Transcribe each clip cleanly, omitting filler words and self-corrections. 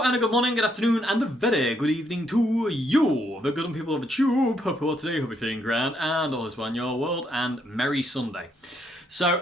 Hello and a good morning, good afternoon, and a very good evening to you, the good people of the tube. Hope you're today, hope you're feeling grand, and all is well in your world, and merry Sunday. So,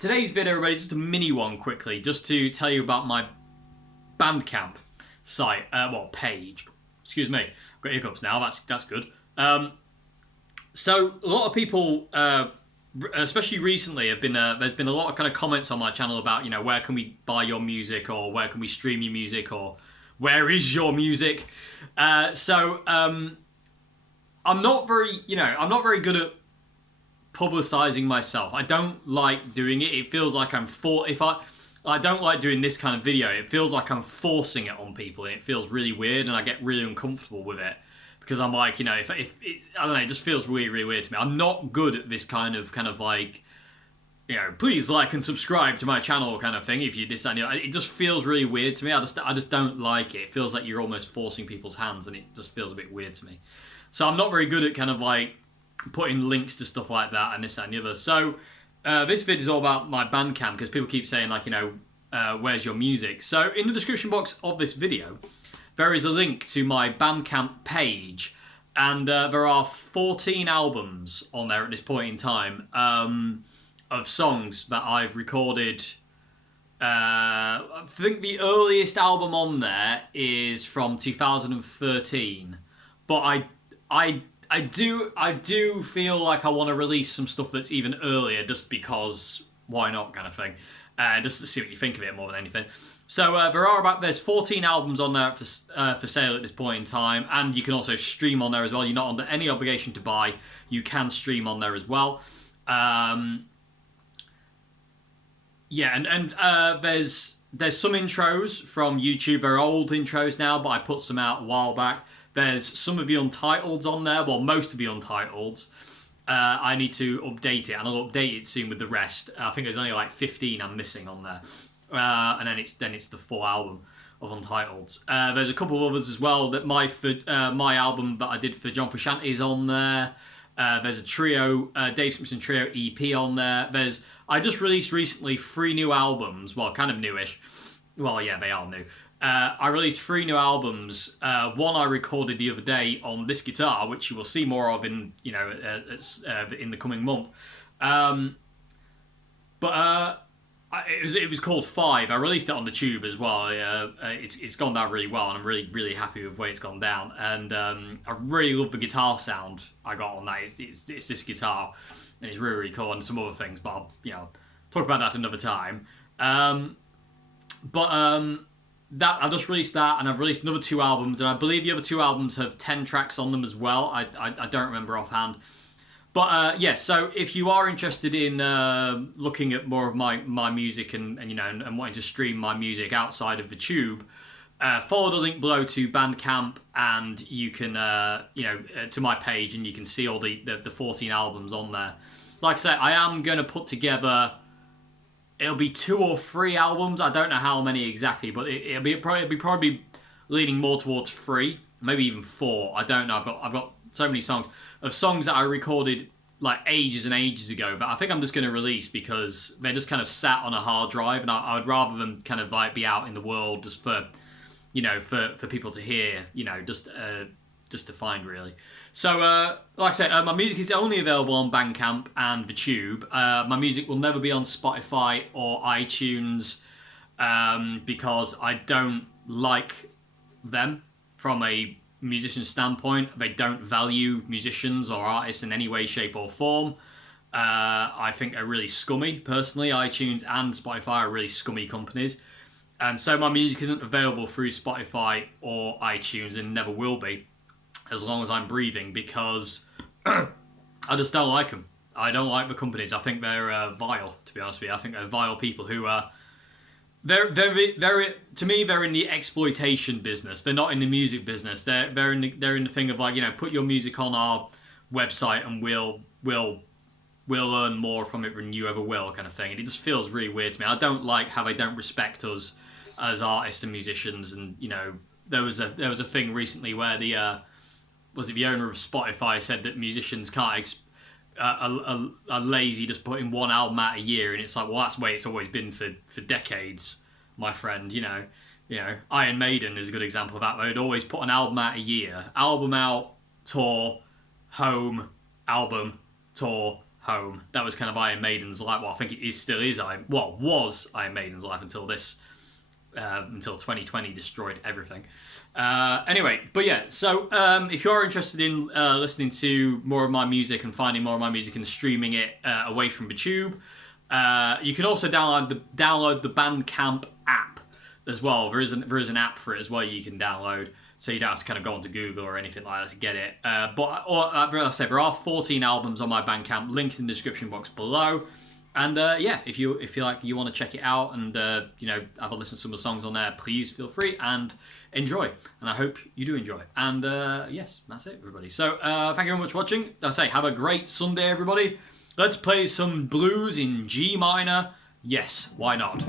today's video, everybody, is just a mini one quickly, just to tell you about my Bandcamp site, page. Excuse me, I've got hiccups now, that's good. So, a lot of people, especially recently, have been there's been a lot of kind of comments on my channel about, where can we buy your music, or where can we stream your music, or where is your music. I'm not very good at publicizing myself. I don't like doing it. It feels like I don't like doing this kind of video. It feels like I'm forcing it on people, and it feels really weird, and I get really uncomfortable with it. Because I'm like, if I don't know, it just feels really, really weird to me. I'm not good at this kind of like, please like and subscribe to my channel kind of thing. If you decide, it just feels really weird to me. I just don't like it. It feels like you're almost forcing people's hands, and it just feels a bit weird to me. So I'm not very good at kind of like putting links to stuff like that and this, that, and the other. So this video is all about my Bandcamp, because people keep saying like, where's your music? So in the description box of this video, there is a link to my Bandcamp page, and there are 14 albums on there at this point in time of songs that I've recorded. I think the earliest album on there is from 2013, but I do feel like I want to release some stuff that's even earlier, just because why not, kind of thing. Just to see what you think of it more than anything. So there's 14 albums on there for sale at this point in time, and you can also stream on there as well. You're not under any obligation to buy. You can stream on there as well. And there's some intros from YouTube. They're old intros now, but I put some out a while back. There's some of the Untitleds on there. Well, most of the Untitleds. I need to update it, and I'll update it soon with the rest. I think there's only like 15 I'm missing on there. And then it's the full album of Untitleds. There's a couple of others as well. That my album that I did for John Frusciante is on there. There's a trio, Dave Simpson Trio EP on there. I just released recently 3 new albums. Well, kind of newish. Well, yeah, they are new. I released 3 new albums. One I recorded the other day on this guitar, which you will see more of in in the coming month. It was called 5. I released it on the Tube as well. It's gone down really well, and I'm really, really happy with the way it's gone down. And I really love the guitar sound I got on that. It's this guitar, and it's really, really cool, and some other things, but I'll talk about that another time. That I just released that, and I've released another 2 albums, and I believe the other 2 albums have 10 tracks on them as well. I don't remember offhand. But so if you are interested in looking at more of my music and wanting to stream my music outside of the Tube, follow the link below to Bandcamp, and you can to my page, and you can see all the 14 albums on there. Like I say, I am going to put together. It'll be 2 or 3 albums. I don't know how many exactly, but it'll be probably leaning more towards 3, maybe even 4. I don't know. I've got so many songs that I recorded like ages and ages ago that I think I'm just going to release, because they're just kind of sat on a hard drive, and I would rather them kind of like be out in the world just for for people to hear, just to find, really. So like I said, my music is only available on Bandcamp and the Tube. My music will never be on Spotify or iTunes, because I don't like them from a musician standpoint. They don't value musicians or artists in any way, shape, or form. I think they're really scummy, personally. iTunes and Spotify are really scummy companies, and so my music isn't available through Spotify or iTunes, and never will be as long as I'm breathing, because I just don't like them. I don't like the companies. I think they're vile, to be honest with you. I think they're vile people who are very, very, to me, they're in the exploitation business. They're not in the music business. They're in the thing of like, put your music on our website, and we'll earn more from it than you ever will, kind of thing. And it just feels really weird to me. I don't like how they don't respect us as artists and musicians. And there was a thing recently where the owner of Spotify said that musicians can't are lazy just putting 1 album out a year, and it's like, well, that's the way it's always been for decades. my friend. Iron Maiden is a good example of that. They'd always put an album out a year. Album out, tour, home, album, tour, home. That was kind of Iron Maiden's life. Well, I think it still is. Was Iron Maiden's life until 2020 destroyed everything. Anyway, but yeah, so if you're interested in listening to more of my music and finding more of my music and streaming it away from the tube, you can also download the Bandcamp app as well. There is an app for it as well you can download, so you don't have to kind of go onto Google or anything like that to get it. But as I said, there are 14 albums on my Bandcamp. Links in the description box below. And if you want to check it out and have a listen to some of the songs on there, please feel free and enjoy. And I hope you do enjoy. And yes, that's it, everybody. So thank you very much for watching. I say, have a great Sunday, everybody. Let's play some blues in G minor. Yes, why not?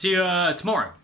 See you tomorrow.